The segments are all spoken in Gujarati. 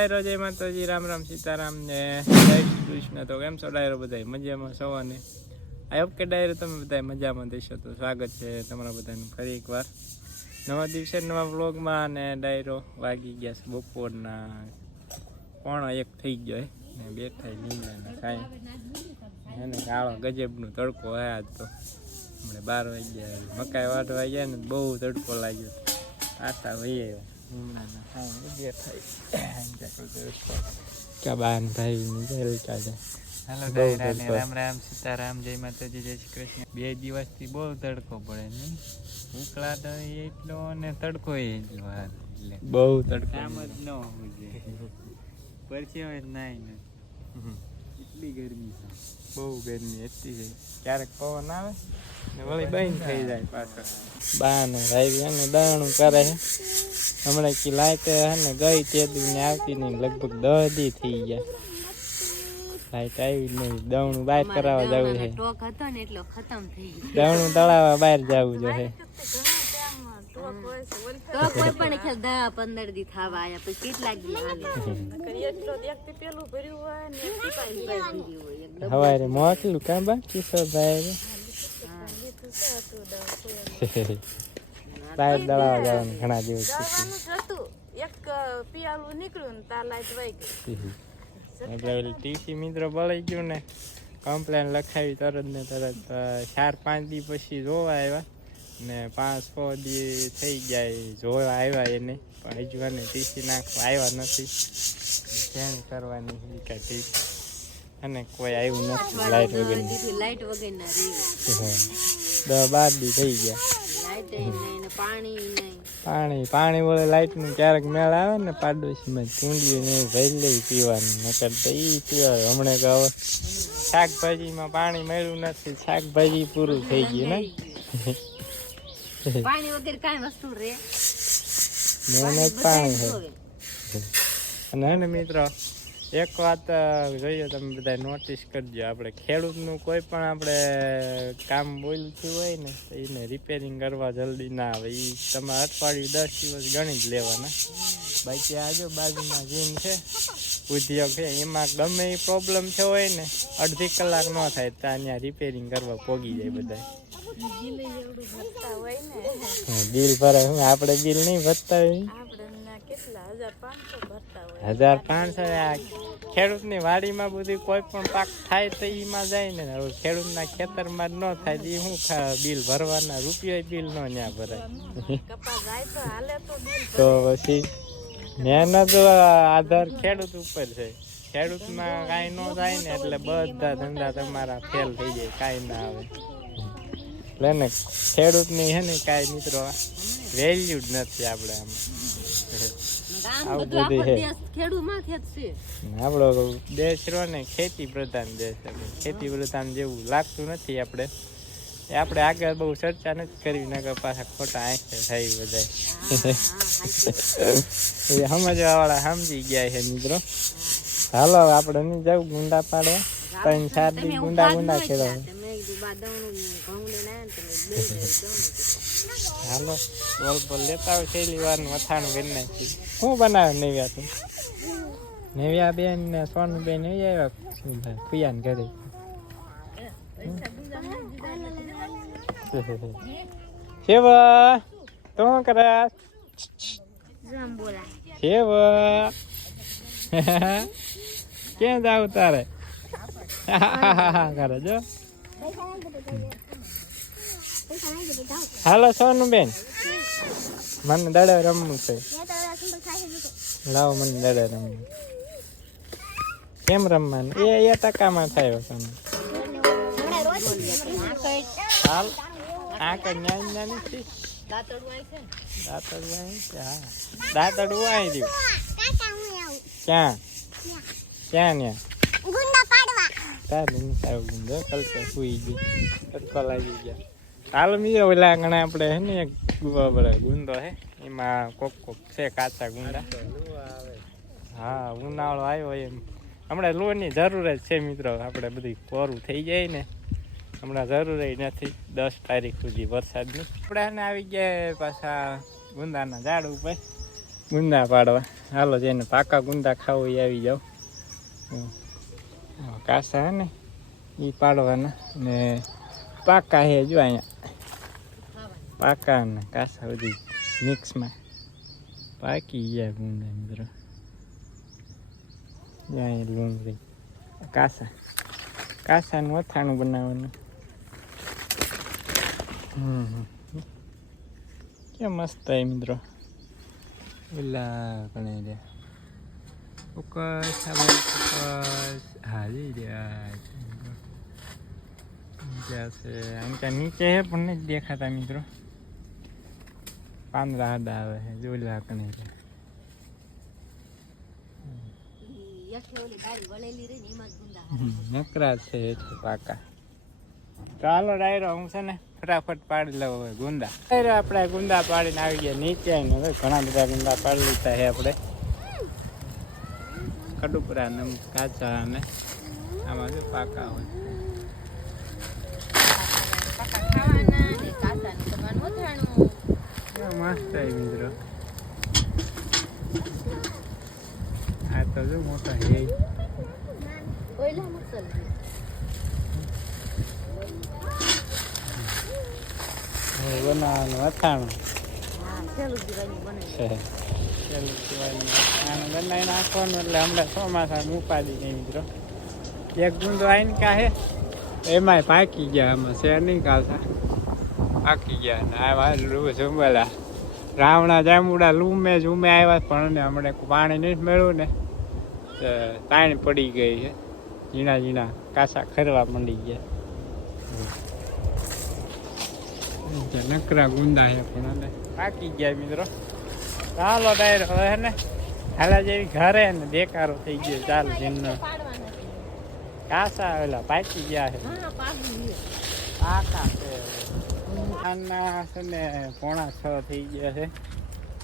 જય માતાજી, રામ રામ સીતારામ ને જય શ્રી કૃષ્ણ. તો કેમ છો ડાયરો? બધા મજામાં સવાને? આઈ હોપ કે ડાયરો તમે બધા મજામાં દેશો. તો સ્વાગત છે તમારા બધાનું ફરી એકવાર નવા દિવસે નવા વ્લોગમાં. અને ડાયરો વાગી ગયા છે બપોરના 1:15 થઈ ગયો ને બેઠા લીમડાના કાંઈ એને કાળો ગજબનું તડકો હે આજ તો. હમણાં 12 વાગ્યા મકાઈ વાટવા ગયા ને બહુ તડકો લાગ્યો. આટા વહી આવ્યો લીમડાના કાંઈ બેઠા ક્યાં બાન ભાઈ ચાલે. રામ રામ સીતારામ, જય માતાજી, જય શ્રી કૃષ્ણ. 2 દિવસથી બહુ તડકો પડે નહીં, ઉકળાટ એટલો અને તડકો એટલો એટલે બહુ તડકો કામ જ ન હોવું જોઈએ. પરસેવો જ નાય એટલી ગરમી છે, બહુ ગરમી એટલી છે. ક્યારેક પવન આવે ને વળી બંધ થઈ જાય પાછળ. બાને આવી અને દાણું કરે છે. હમણાં કી લાઈટ હે ને ગઈ તે દી ને આવતી નહીં, લગભગ 10 દી થઈ ગયા લાઈટ આવી નહીં. દવણું બહાર કરાવવા જવું છે, દવણું તળાવવા બહાર જવું જોઈએ. હવારે મોકલું કાં બા કિશોરભાઈ બહાર દળાવવા જવાનું ઘણા દિવસ એટલે ટીસી મિત્રો બળી ગયું ને કમ્પ્લેન લખાવી તરત ને તરત. 4-5 દી પછી જોવા આવ્યા ને 5-6 દી થઈ જાય જોવા આવ્યા એને, પણ હજુ એને ટીસી નાખવા આવ્યા નથી. ચેન્જ કરવાની કાંઈ ટીસી અને કોઈ આવ્યું નથી લાઈટ વગર. 10-12 દી થઈ ગયા. પાણી વળે લાઈટ નું ક્યારેક મેળ આવે ને પાડોશીમાં ચૂંડી ને ભરી લઈ પીવાનું, નકર તો ઈ પીવાય. હમણાં તો હવે શાકભાજીમાં પાણી મળ્યું નથી, શાકભાજી પૂરું થઈ ગયું ને. પાણી વગર કાંઈ વસ્તુ રે મહેનત પાણી છે. અને હે ને મિત્રો એક વાત જોઈએ, તમે બધા નોટિસ કરજો. આપણે ખેડૂતનું કોઈ પણ આપણે કામ બોલ્યું હોય ને તો એને રિપેરિંગ કરવા જલ્દી ના આવે. એ તમે અઠવાડિયું 10 દિવસ ગણી જ લેવાના. બાકી આજુબાજુમાં જીમ છે ઉદ્યોગ છે, એમાં ગમે એ પ્રોબ્લેમ છે હોય ને અડધી કલાક ન થાય ત્યાં ત્યાં રિપેરિંગ કરવા પોગી જાય બધા. બિલ ભરે આપણે બિલ નહીં ભરતા હોય 1500. ખેડૂતની વાડીમાં બધું કોઈ પણ પાક થાય તો એમાં જાય ને. હવે ખેડૂતના ખેતરમાં ન થાય તો શું બિલ ભરવાના? રૂપિયા બિલ ન ન્યા ભરાય. તો પછી મહેનત આધાર ખેડૂત ઉપર છે. ખેડૂતમાં કાંઈ ન થાય ને એટલે બધા ધંધા તમારા ફેલ થઈ જાય, કાંઈ ના આવે. એટલે ને ખેડૂતની છે ને કાંઈ મિત્રો વેલ્યુ જ નથી આપણે આમાં. આવું બધું છે. આપણો દેશ રહ્યો ને ખેતી પ્રધાન દેશ. ખેતી પ્રધાન જેવું લાગતું નથી આપણે. આપણે આગળ બહુ ચર્ચા નથી કરવી, નકર પાછા ખોટા આંખે થાય બધા. સમજવા વાળા સમજી ગયા છે મિત્રો. હાલો આપણે નહીં જવું ગુંડા પાડવા, 3-4 દી ગુંડા ખેડવા. હાલો બોલ બોલ લેતા હોય છેલ્લી વાર નું અથાણું કરી નાખી. શું બનાવે નેવ્યા તું? નેવ્યા બેન ને સોનું બેન આવ્યા ફુયા ને ઘરે. સેવા તો કરે સેવા ક્યાં જાવ તારે? કરે જો. હાલો સોનું બેન, મને દડે રમવું છે. લાવો મને દડે રમવું. કેમ રમવાનું? એ ટકામાં થાય સોનું. હાલ આંકડ નાની છે. દાંતડું આવી દઉં. ક્યાં ક્યાં ન્યા ગુંડો કલતો સુઈ ગઈ, તડકો લાગી ગયા. હાલ મીરો ઓલા ગણા આપણે હે ને એક ગુંદો હે, એમાં કોક છે કાચા ગુંડા. હા ઉનાળો આવ્યો એમ હમણાં લોનની જરૂર જ છે મિત્રો. આપણે બધી કોરું થઈ જાય ને હમણાં જરૂર નથી 10 તારીખ સુધી વરસાદની. આપણે એને આવી ગયા પાછા ગુંદાના ઝાડ ઉપર ગુંદા પાડવા. હાલો જેને પાકા ગુંદા ખાવું એ આવી જાવ. કાસા હે ને એ પાડવાના ને પાકા હે જો અહીંયા પાકા ને કાસા બધી મિક્સમાં પાકી ગયા ગુંદા મિત્રો. અહીંયા ડુંગળી કાસાનું અથાણું બનાવવાનું. કેમ મસ્ત હે મિત્રો. ઓલા કણે રહ્યા ફોકસ હાલી રહ્યા છે. આમ ત્યાં નીચે હે પણ નથી દેખાતા મિત્રો. પાંદડા આડા આવે છે જોલા કણે રહ્યા. નકરા છે એટલે પાકા. ચાલો ડાયરો હું છે ને ફટાફટ પાડી લઉં હવે ગુંદા. આપણે ગુંદા પાડીને આવી ગયા નીચે આવીને. હવે ઘણા બધા ગુંદા પાડી લીધા છે આપણે. કડુપરા ને કાચા અને આમાં જો પાકા હોય. મસ્ત આવી મિત્રો. આ તો જો મોટા હે બનાવવાનું અથાણું બનાવી નાખવાનું એટલે હમણાં ચોમાસા ઉપાડી નહીં મિત્રો. એક ગુંદો આવીને કા હે એમાંય પાકી ગયા. આમાં છે નહીં કાલતા પાકી ગયા ને આ ઝુંબલા રાવણા જાંબુડા લૂમે ઝૂમે આવ્યા પણ ને હમણાં પાણી નહીં મેળવું ને તાણ પડી ગઈ છે. ઝીણા ઝીણા કાસા ખરવા માંડી ગયા. નકરા ગુંદા છે પણ અને પાકી ગયા મિત્રો. ચાલો ડાયર હવે હે ને હાલા જેવી ઘરે ને દેકારો થઈ ગયો. ચાલો જેમનો કાસા ઓલા પાકી ગયા છે પાકા છે. આના છે ને 5:45 થઈ ગયા છે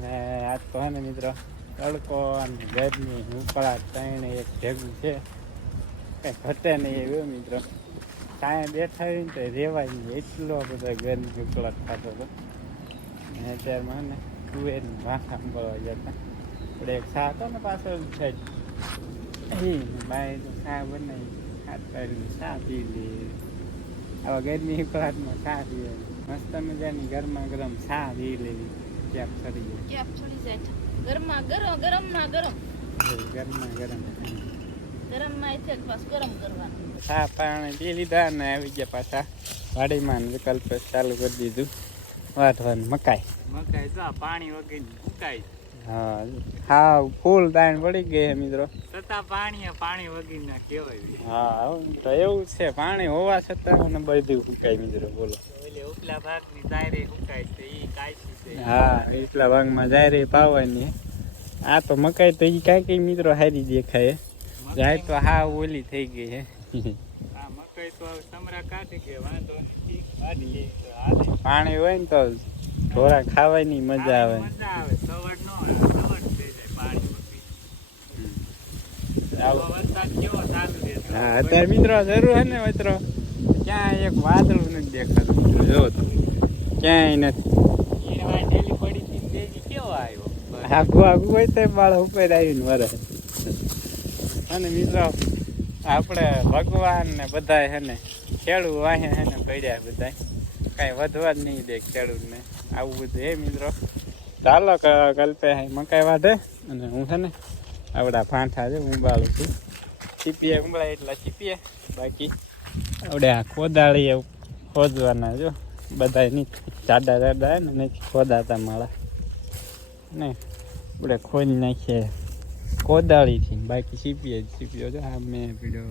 ને આજ તો હે ને મિત્રો તડકો અને ગરમી ઉકળાટ ત્રણે એક ભેગું છે. કઈ ઘટે નહીં એવું મિત્રો. કાંઈ બેઠા હોય ને તો રેવાય નહીં એટલો બધો ગરમી ઉકળાટ થતો હતો. અત્યારમાં ને તુવેરની ભાખા મળવા જતા આપણે એક શા હતો ને પાછળ સાઈડ એ બાય તો શા બનાવી હાથ પાડીને શા પી લઈએ. આવા ગરમી ઉકળાટમાં શા પીએ મસ્ત મજાની ગરમા ગરમ શા પી લેવી. કેપ ચડી જાય ગરમા ગરમ ગરમમાં ગરમ ગરમા ગરમ શા પાણી પી લીધા ને આવી ગયા પાછા વાડીમાં વિકલ્પ ચાલુ કરી દીધું વાટવાનું. મકાઈ તો પાણી વગર ઉકાય. હા હા ફૂલ તાણ પડી ગઈ મિત્રો. છતાં પાણી વગર ના કેવાય. હા મિત્રો એવું છે પાણી હોવા છતાં ને બધું ઉકાય મિત્રો. બોલો ઉપલા ભાગની જાયરે ઉકાય છે ઈ કાચી છે. હા એટલા ભાગમાં જાયરે પાવાની. આ તો મકાઈ તો ઈ કાંઈ મિત્રો હારી દેખાય. જાય તો હા ઓલી થઈ ગઈ હે. આ મકાઈ તો સમરા કાઢી કે વાંધો નથી કાઢી લે તો હાલે. પાણી હોય ને તો ઢોરા ખાવાની મજા આવે. સવડ નો સવડ થઈ જાય પાણી વરસાદ કેવો ચાલુ છે. હા અત્યારે મિત્રો જરૂર હે ને મિત્રો ક્યાંય એક વાદળું નથી દેખાતું મિત્રો. જો તો ક્યાંય નથી. એ ઢેલી પડી હતી દેજી કેવો આવ્યો. આગું હોય તો બાળ ઉપર આવીને વરે. અને મિત્રો આપણે ભગવાન ને બધા હે ને ખેડૂત વાહે હે ને કર્યા બધા કાંઈ વધવા જ નહીં દે ખેડૂતને. આવું બધું હે મિત્રો. ચાલો કલ્પે મકાઈ વાઢે અને હું છે ને આવડા ફાંઠા છે ઉંબાળું છું. ચીપીએ ઉંબળાય એટલા ચીપીએ. બાકી આવડે આ કોદાળીએ ખોદવાના જો બધા નહીં જાડા જાડા હે ને નથી ખોદાતા માળા ને આપણે ખોદી નાખીએ કોદાળીથી. બાકી સીપીએ જો આ મેં પીડ્યો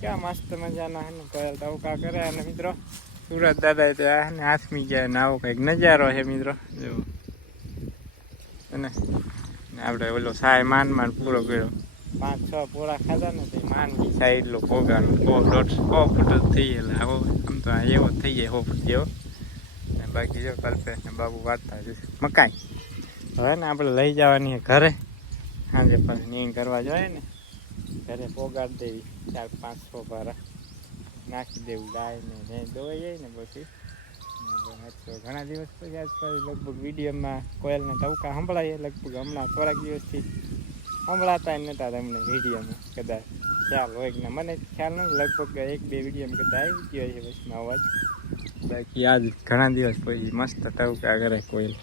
ક્યાં મસ્ત મજાના હે ને કોયલ ટવકા કરે. અને મિત્રો સુરત દાદા તો ને હાથમી ગયા ને આવો કંઈક નજારો છે મિત્રો. જો અને આપણે ઓલો સાય માંડ પૂરો કર્યો. 5-6 પોળા ખાધા ને તે માંડની સાઈ એટલો પોગાનો 100-150 ફૂટ થઈ ગયેલા. આવો આમ તો એવો થઈ જાય 100 ફૂટ જેવો. બાકી જો કલ્પેશ ને બાબુ વાંચતા જશે મકાઈ. હવે ને આપણે લઈ જવાની ઘરે સાંજે પાછી નીંગ કરવા જોઈએ ને ઘરે પોગાડી દેવી 400-500 ભારા નાખી દેવું ગાય ને દોવાઈ જાય ને પછી ઘણા દિવસ પછી આજકાલ લગભગ વિડીયોમાં કોયલને ટવકા સંભળાય લગભગ હમણાં થોડાક દિવસથી સંભળાતા નહોતા તમને વિડીયોમાં કદાચ ખ્યાલ હોય કે ના મને ખ્યાલ નથી લગભગ 1-2 વિડીયોમાં કદાચ આવી ગયો છે વચમાં અવાજ બાકી આજ ઘણા દિવસ પછી મસ્ત ટવકા કરે કોયલ